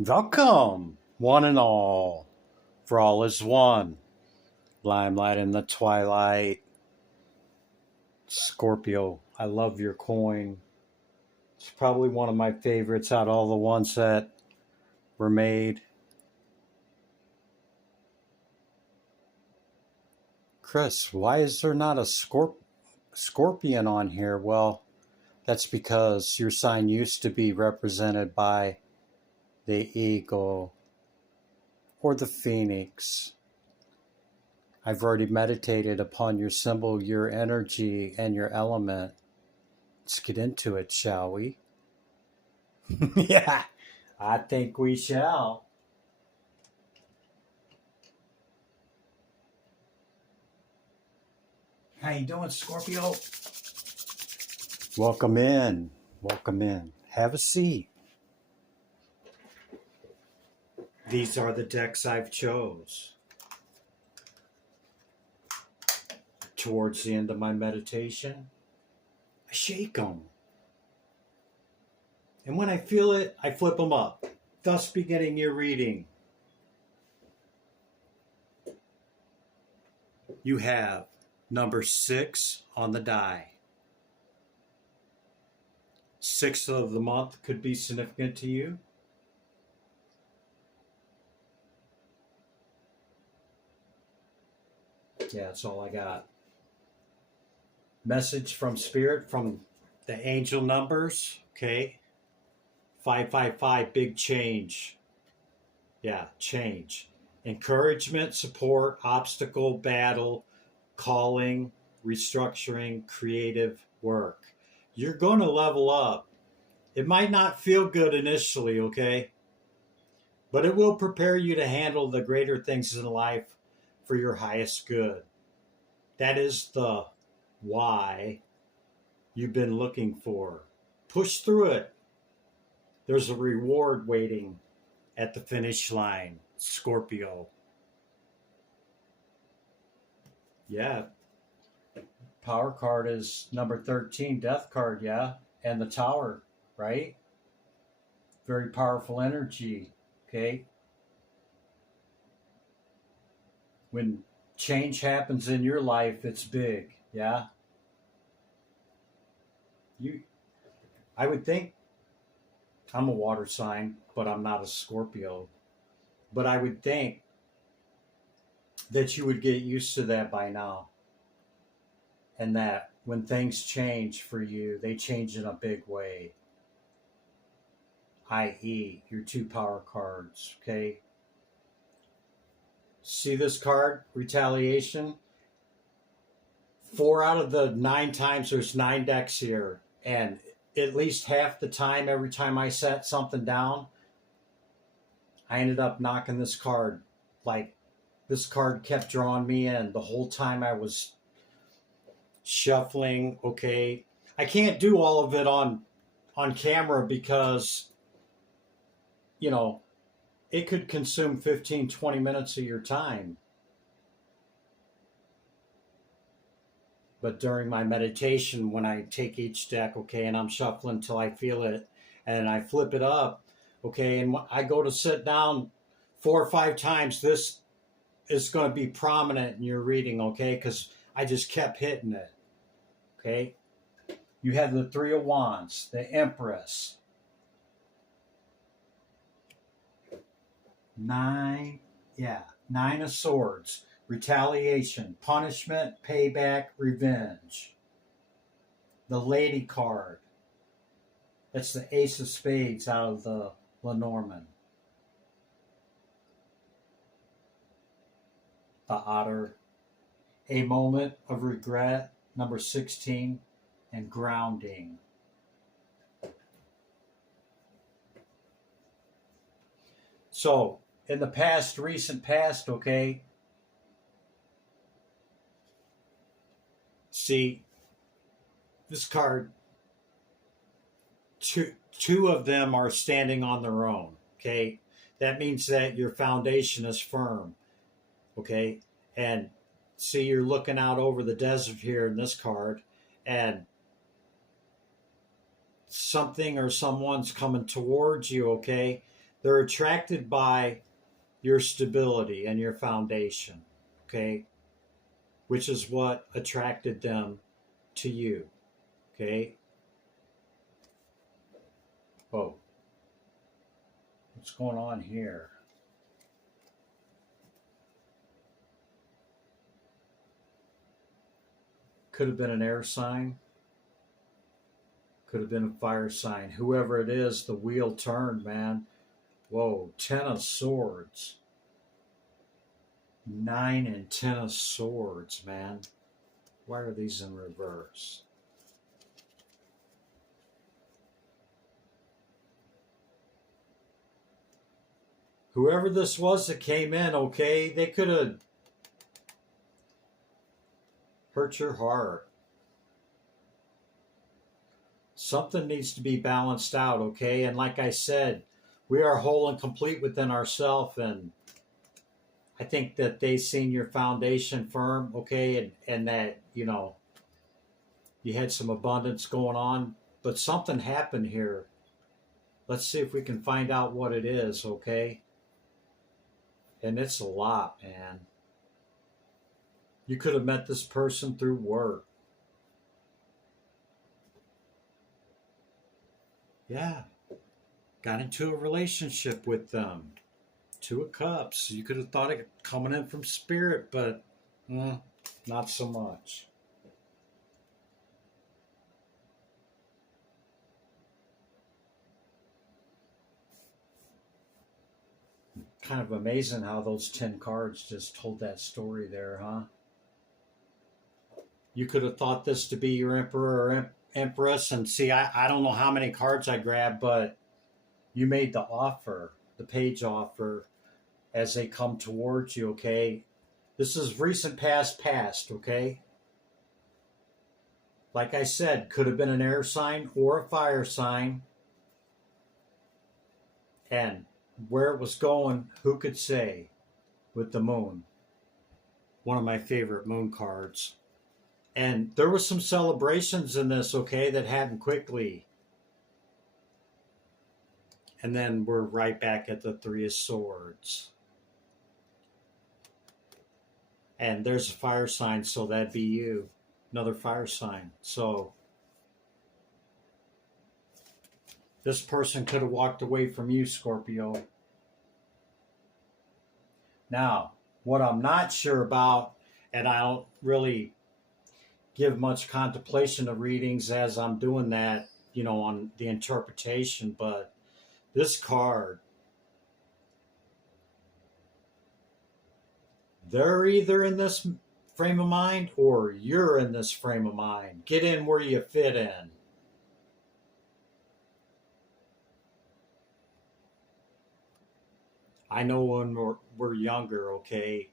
Welcome, one and all, for all is one. Limelight in the twilight. Scorpio, I love your coin. It's probably one of my favorites out of all the ones that were made. Chris, why is there not a scorpion on here? Well, that's because your sign used to be represented by the eagle or the phoenix. I've already meditated upon your symbol, your energy, and your element. Let's get into it, shall we? Yeah, I think we shall. How you doing, Scorpio? Welcome in. Welcome in. Have a seat. These are the decks I've chose. Towards the end of my meditation, I shake them. And when I feel it, I flip them up, thus beginning your reading. You have number 6 on the die. 6th of the month could be significant to you. Yeah, that's all I got. Message from Spirit from the angel numbers. Okay. 555, big change. Yeah, change. Encouragement, support, obstacle, battle, calling, restructuring, creative work. You're going to level up. It might not feel good initially, okay? But it will prepare you to handle the greater things in life for your highest good. That is the why you've been looking for. Push through it. There's a reward waiting at the finish line, Scorpio. Yeah. Power card is number 13, death card, yeah. And the tower, right? Very powerful energy, okay? When change happens in your life, it's big, yeah? I would think I'm a water sign, but I'm not a Scorpio. But I would think that you would get used to that by now. And that when things change for you, they change in a big way. I.e., your 2 power cards, okay? See this card, retaliation? 4 out of the 9 times, there's 9 decks here. And at least half the time, every time I set something down, I ended up knocking this card. Like, this card kept drawing me in the whole time I was shuffling, okay? I can't do all of it on camera because, you know, it could consume 15, 20 minutes of your time. But during my meditation, when I take each deck, okay, and I'm shuffling until I feel it, and I flip it up, okay, and I go to sit down 4 or 5 times, this is going to be prominent in your reading, okay, because I just kept hitting it, okay. You have the 3 of Wands, the Empress, 9 of Swords, retaliation, punishment, payback, revenge. The Lady card, that's the Ace of Spades out of the Lenormand. The Otter, a moment of regret, number 16, and grounding. So, in the past, recent past, okay, see, this card, two of them are standing on their own, okay? That means that your foundation is firm, okay? And see, you're looking out over the desert here in this card, and something or someone's coming towards you, okay? They're attracted by your stability and your foundation, okay? Which is what attracted them to you, okay? Oh, what's going on here? Could have been an air sign. Could have been a fire sign. Whoever it is, the wheel turned, man. Whoa, 10 of swords. 9 and 10 of swords, man. Why are these in reverse? Whoever this was that came in, okay, they could have hurt your heart. Something needs to be balanced out, okay? And like I said, we are whole and complete within ourselves, and I think that they seen your foundation firm, okay, and that, you know, you had some abundance going on, but something happened here. Let's see if we can find out what it is, okay? And it's a lot, man. You could have met this person through work. Yeah. Got into a relationship with them. 2 of Cups. You could have thought it coming in from spirit, but not so much. Kind of amazing how those 10 cards just told that story there, huh? You could have thought this to be your emperor or empress, and see, I don't know how many cards I grabbed, but you made the offer, the page offer, as they come towards you, okay? This is recent past, okay? Like I said, could have been an air sign or a fire sign. And where it was going, who could say, with the moon? One of my favorite moon cards. And there were some celebrations in this, okay, that happened quickly. And then we're right back at the 3 of Swords. And there's a fire sign, so that'd be you. Another fire sign. So this person could have walked away from you, Scorpio. Now, what I'm not sure about, and I don't really give much contemplation to readings as I'm doing that, you know, on the interpretation, but this card, they're either in this frame of mind or you're in this frame of mind. Get in where you fit in. I know when we're younger, okay,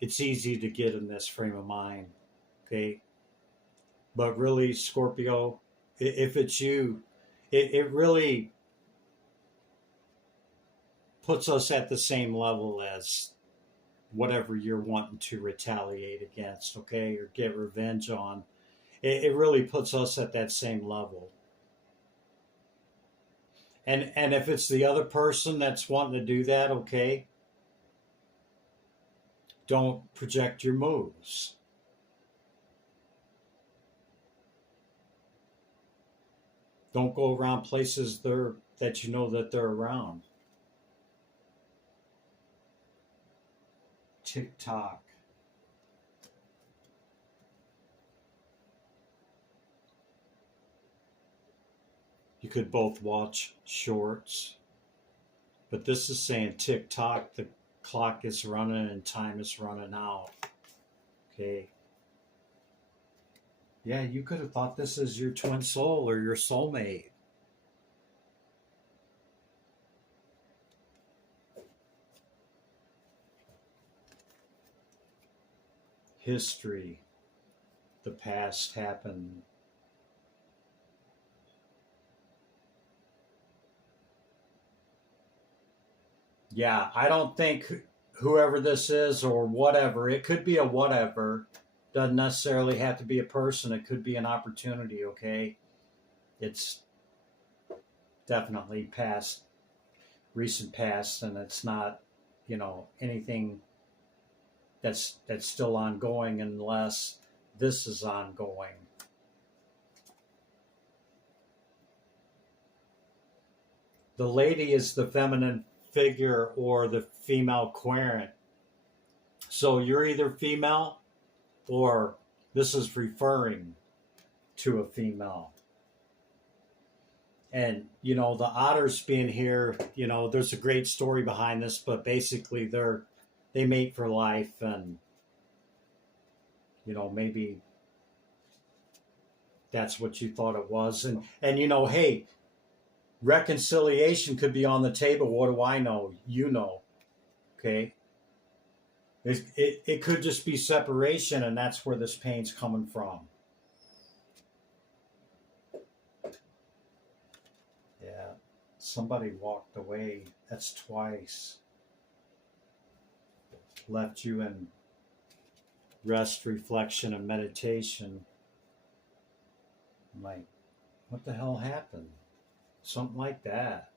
it's easy to get in this frame of mind, okay? But really, Scorpio, if it's you, it really puts us at the same level as whatever you're wanting to retaliate against, okay, or get revenge on. It really puts us at that same level. And if it's the other person that's wanting to do that, okay, don't project your moves. Don't go around places that you know that they're around. TikTok. You could both watch shorts, but this is saying TikTok, the clock is running and time is running out. Okay. Yeah, you could have thought this is your twin soul or your soulmate. History. The past happened. Yeah, I don't think whoever this is or whatever, it could be a whatever, doesn't necessarily have to be a person, it could be an opportunity, okay? It's definitely past. recent past, and it's not, anything that's still ongoing unless this is ongoing. The lady is the feminine figure or the female querent. So you're either female or this is referring to a female. And, the otters being here, there's a great story behind this, but basically they mate for life, and, maybe that's what you thought it was. And hey, reconciliation could be on the table. What do I know? Okay? It could just be separation, and that's where this pain's coming from. Yeah, somebody walked away. That's twice. Left you in rest, reflection, and meditation. I'm like, what the hell happened? Something like that.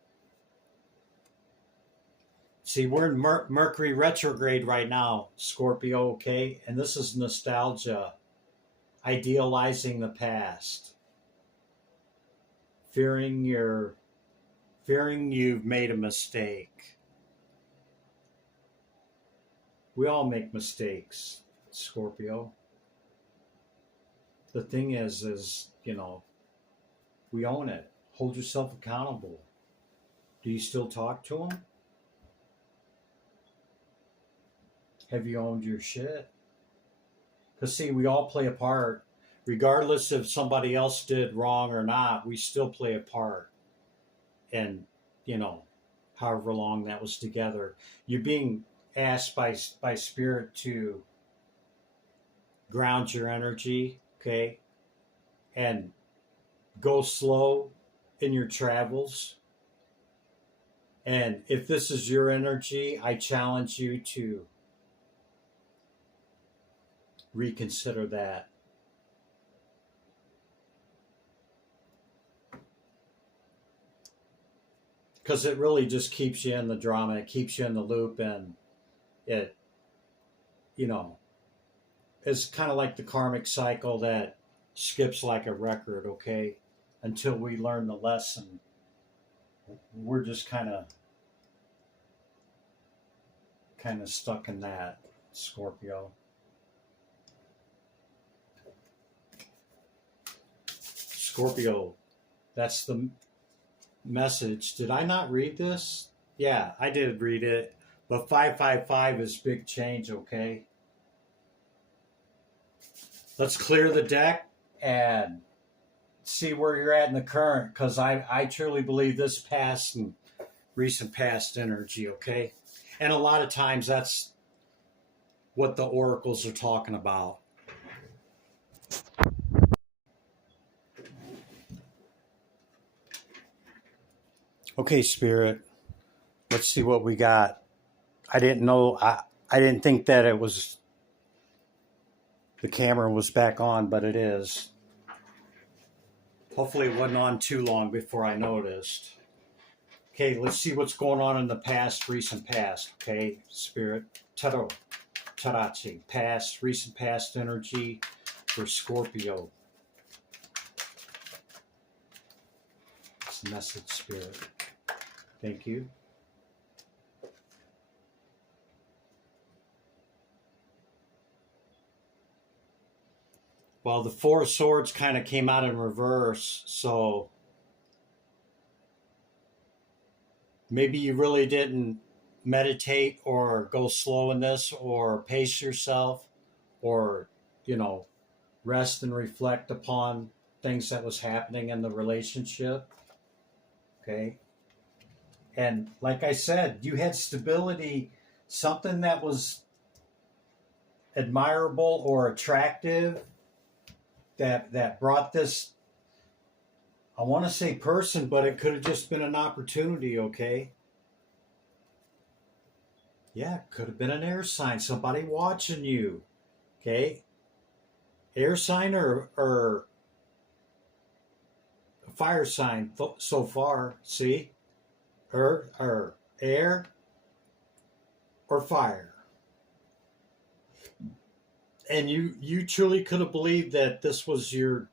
See, we're in Mercury retrograde right now, Scorpio, okay? And this is nostalgia, idealizing the past, fearing you've made a mistake. We all make mistakes, Scorpio. The thing is, we own it. Hold yourself accountable. Do you still talk to them? Have you owned your shit? Because, see, we all play a part. Regardless if somebody else did wrong or not, we still play a part. And, however long that was together. You're being asked by Spirit to ground your energy, okay? And go slow in your travels. And if this is your energy, I challenge you to reconsider that. Because it really just keeps you in the drama, it keeps you in the loop, and it, it's kind of like the karmic cycle that skips like a record, okay? Until we learn the lesson. We're just kind of stuck in that, Scorpio. Scorpio, that's the message. Did I not read this? Yeah, I did read it. But 555 is big change, okay? Let's clear the deck and see where you're at in the current, because I truly believe this past and recent past energy, okay? And a lot of times that's what the oracles are talking about. Okay, Spirit, let's see what we got. I didn't know, I didn't think that the camera was back on, but it is. Hopefully it wasn't on too long before I noticed. Okay, let's see what's going on in the past, recent past. Okay, Spirit, Tarot, Tarachi, past, recent past energy for Scorpio. It's the message, Spirit. Thank you. Well, the Four of Swords kind of came out in reverse, so maybe you really didn't meditate or go slow in this or pace yourself or, rest and reflect upon things that was happening in the relationship. Okay. And like I said, you had stability, something that was admirable or attractive that brought this, I want to say person, but it could have just been an opportunity, okay? Yeah, could have been an air sign, somebody watching you, okay? Air sign or a fire sign so far, see? Or air, or fire. And you truly could have believed that this was your,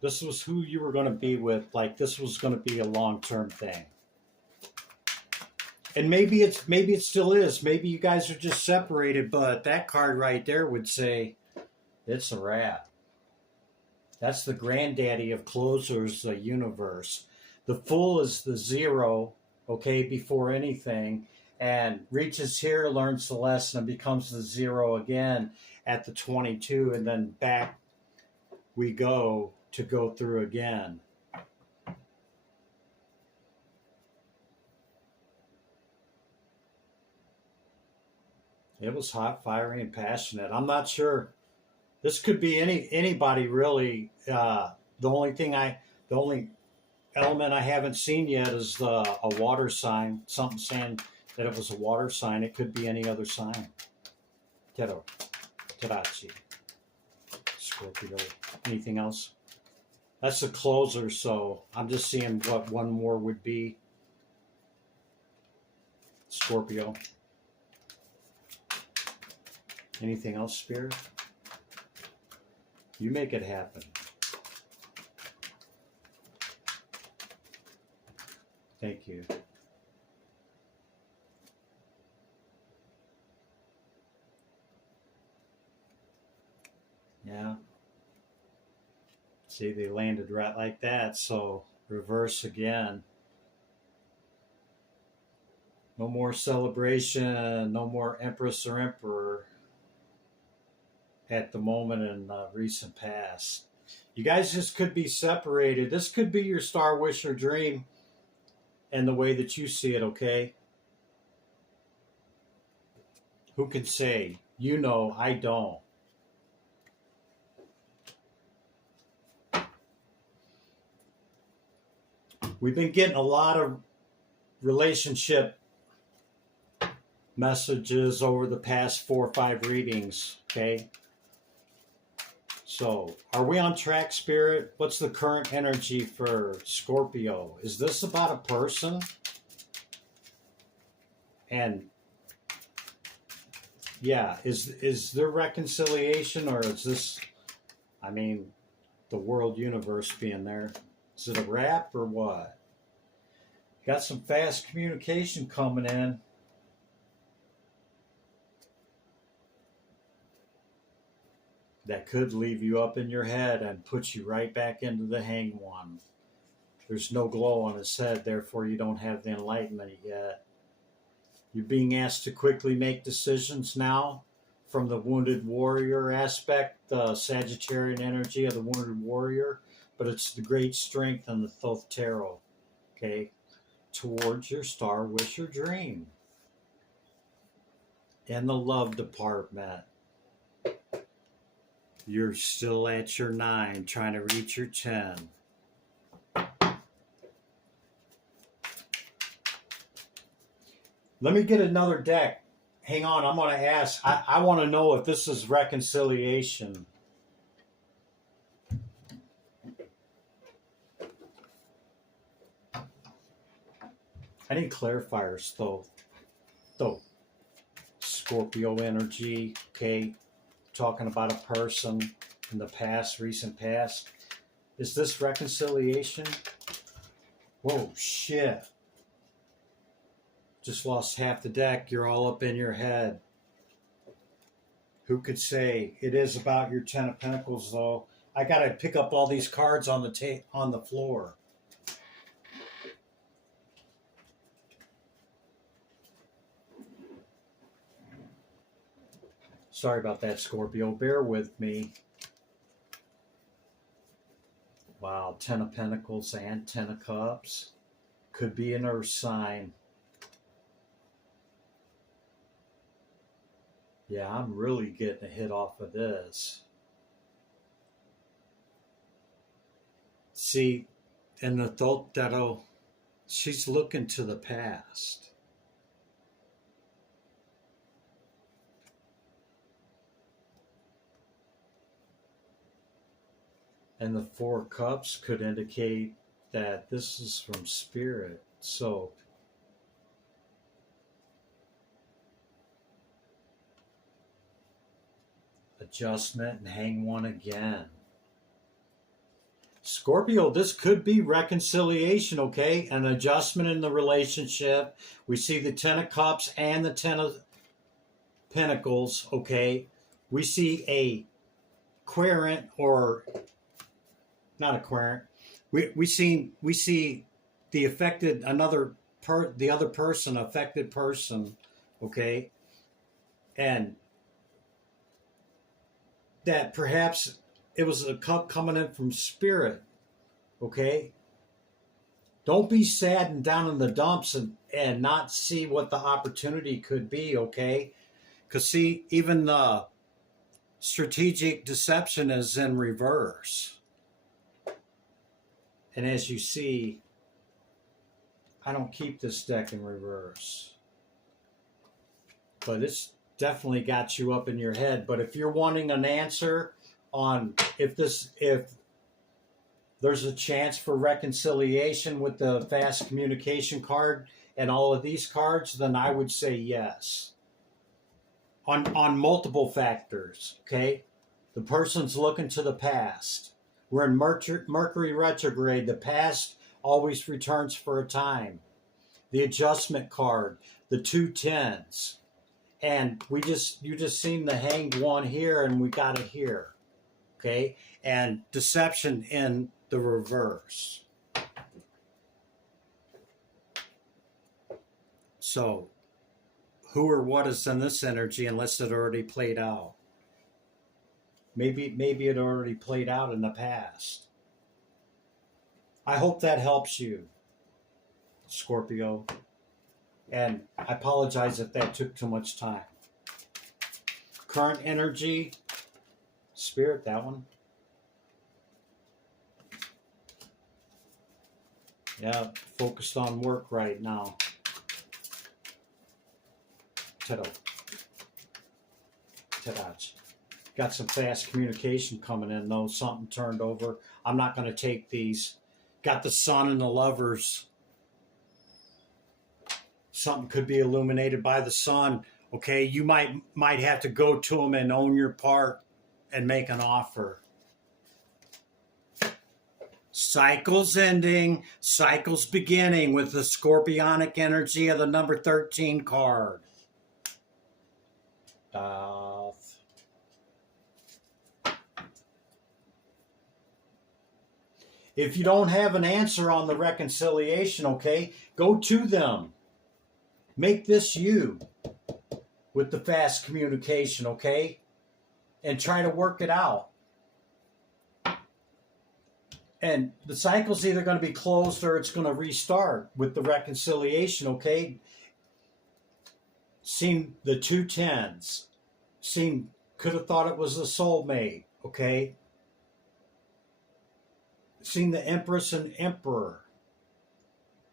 this was who you were going to be with. Like this was going to be a long-term thing. And maybe it still is. Maybe you guys are just separated, but that card right there would say it's a wrap. That's the granddaddy of closers, the universe. The Fool is the zero, okay, before anything, and reaches here, learns the lesson, and becomes the zero again at the 22, and then back we go to go through again. It was hot, fiery, and passionate. I'm not sure. This could be anybody really. The only element I haven't seen yet is a water sign. Something saying that it was a water sign. It could be any other sign. Tarot, Tarachi, Scorpio. Anything else? That's the closer, so I'm just seeing what one more would be. Scorpio. Anything else, Spirit? You make it happen. Thank you. Yeah. See, they landed right like that, so reverse again. No more celebration, no more Empress or Emperor at the moment in the recent past. You guys just could be separated. This could be your star wish or dream and the way that you see it, okay? Who can say? You know, I don't. We've been getting a lot of relationship messages over the past 4 or 5 readings, okay? So, are we on track, Spirit? What's the current energy for Scorpio? Is this about a person? And yeah, is there reconciliation, or is this, the world universe being there? Is it a wrap or what? Got some fast communication coming in. That could leave you up in your head and put you right back into the hanged one. There's no glow on his head, therefore you don't have the enlightenment yet. You're being asked to quickly make decisions now from the wounded warrior aspect, the Sagittarian energy of the wounded warrior, but it's the great strength in the Thoth Tarot, okay, towards your star wish or dream. In the love department, you're still at your 9, trying to reach your 10. Let me get another deck. Hang on, I'm going to ask. I want to know if this is reconciliation. I need clarifiers, though. Scorpio energy, okay? Talking about a person in the past, recent past. Is this reconciliation? Whoa, shit. Just lost half the deck. You're all up in your head. Who could say? It is about your 10 of Pentacles, though. I got to pick up all these cards on the floor. Sorry about that, Scorpio. Bear with me. Wow, 10 of Pentacles and 10 of Cups. Could be an earth sign. Yeah, I'm really getting a hit off of this. See, in the Thoth Tarot, she's looking to the past. And the 4 Cups could indicate that this is from Spirit. So adjustment, and hang one again. Scorpio, this could be reconciliation, okay? An adjustment in the relationship. We see the Ten of Cups and the Ten of Pentacles, okay? We see a querent, or not a querent. We see the affected, the other person, affected person, okay? And that perhaps it was a cup coming in from spirit, okay? Don't be sad and down in the dumps and not see what the opportunity could be, okay? Because see, even the strategic deception is in reverse. And as you see, I don't keep this deck in reverse. But it's definitely got you up in your head. But if you're wanting an answer on if there's a chance for reconciliation with the fast communication card and all of these cards, then I would say yes. On multiple factors, okay? The person's looking to the past. We're in Mercury retrograde. The past always returns for a time. The adjustment card, the 2 tens. And you just seen the hanged one here, and we got it here. Okay? And deception in the reverse. So, who or what is in this energy unless it already played out? Maybe it already played out in the past. I hope that helps you, Scorpio. And I apologize if that took too much time. Current energy, Spirit, that one. Yeah, focused on work right now. Tadach. Got some fast communication coming in, though. Something turned over. I'm not going to take these. Got the Sun and the Lovers. Something could be illuminated by the sun. Okay, you might have to go to them and own your part and make an offer. Cycles ending, cycles beginning with the scorpionic energy of the number 13 card. If you don't have an answer on the reconciliation, okay, go to them. Make this you with the fast communication, okay? And try to work it out. And the cycle's either going to be closed or it's going to restart with the reconciliation, okay? Seen the 2 tens. Could have thought it was a soulmate, okay? Seen the Empress and Emperor.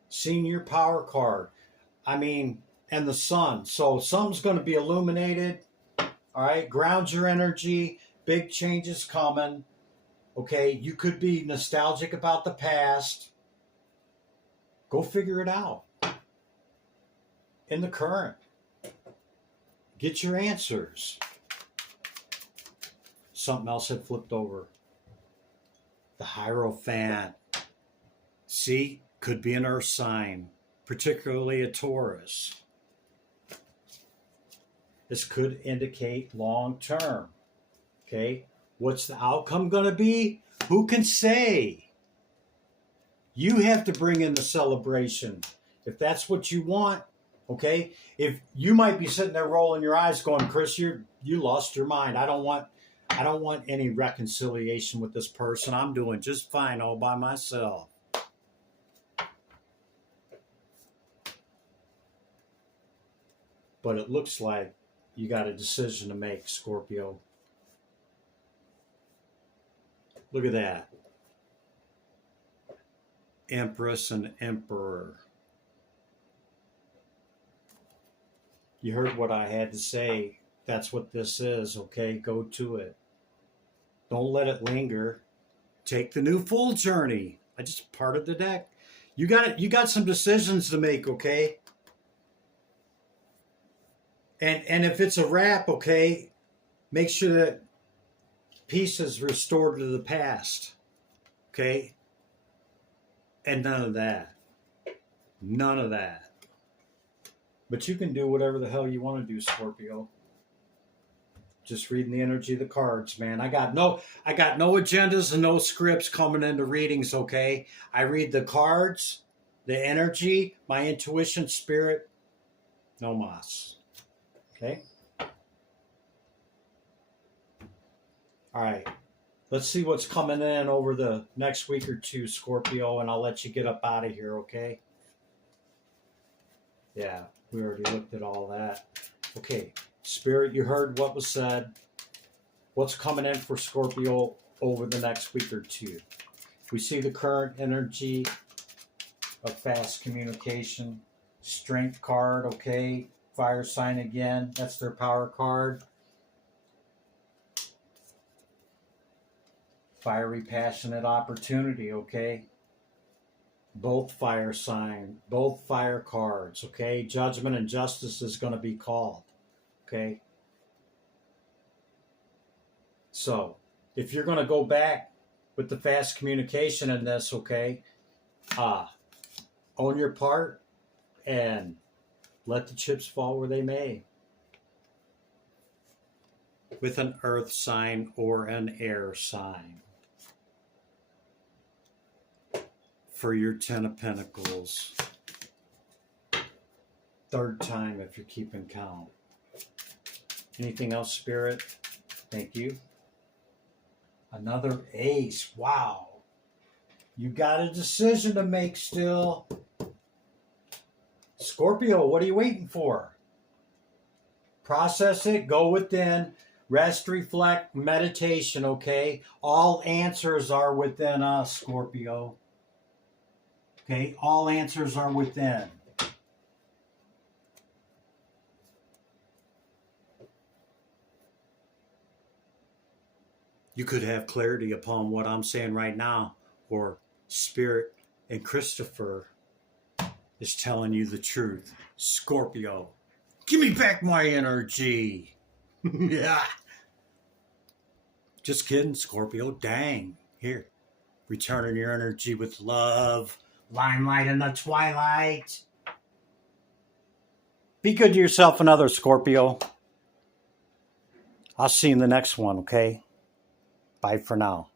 Seen your power card. I mean, and the sun. So something's going to be illuminated. All right. Ground your energy. Big changes coming. Okay. You could be nostalgic about the past. Go figure it out. In the current. Get your answers. Something else had flipped over. The Hierophant. See? Could be an earth sign. Particularly a Taurus. This could indicate long term. Okay, what's the outcome going to be? Who can say? You have to bring in the celebration. If that's what you want, okay? If you might be sitting there rolling your eyes going, Chris, you lost your mind. I don't want any reconciliation with this person. I'm doing just fine all by myself. But it looks like you got a decision to make, Scorpio. Look at that. Empress and Emperor. You heard what I had to say. That's what this is, okay? Go to it. Don't let it linger. Take the new Fool journey. I just parted the deck. You got some decisions to make, okay? And if it's a wrap, okay, make sure that pieces restored to the past. Okay? And none of that. None of that. But you can do whatever the hell you want to do, Scorpio. Just reading the energy of the cards, man. I got no agendas and no scripts coming into readings, okay? I read the cards, the energy, my intuition, spirit, no mas. Okay? All right. Let's see what's coming in over the next week or two, Scorpio, and I'll let you get up out of here, okay? Yeah, we already looked at all that. Okay, Spirit, you heard what was said. What's coming in for Scorpio over the next week or two? We see the current energy of fast communication. Strength card, okay. Fire sign again. That's their power card. Fiery, passionate opportunity, okay. Both fire sign, both fire cards, okay. Judgment and justice is going to be called, okay. So, if you're going to go back with the fast communication in this, okay, own your part and let the chips fall where they may. With an earth sign or an air sign. For your 10 of Pentacles. Third time if you're keeping count. Anything else, Spirit? Thank you. Another ace. Wow. You got a decision to make still. Scorpio, what are you waiting for? Process it. Go within. Rest, reflect, meditation, okay? All answers are within us, Scorpio. Okay, all answers are within. You could have clarity upon what I'm saying right now, or Spirit and Christopher is telling you the truth. Scorpio, give me back my energy. Yeah. Just kidding, Scorpio. Dang. Here, returning your energy with love. Limelight in the twilight. Be good to yourself and others, Scorpio. I'll see you in the next one, okay? Bye for now.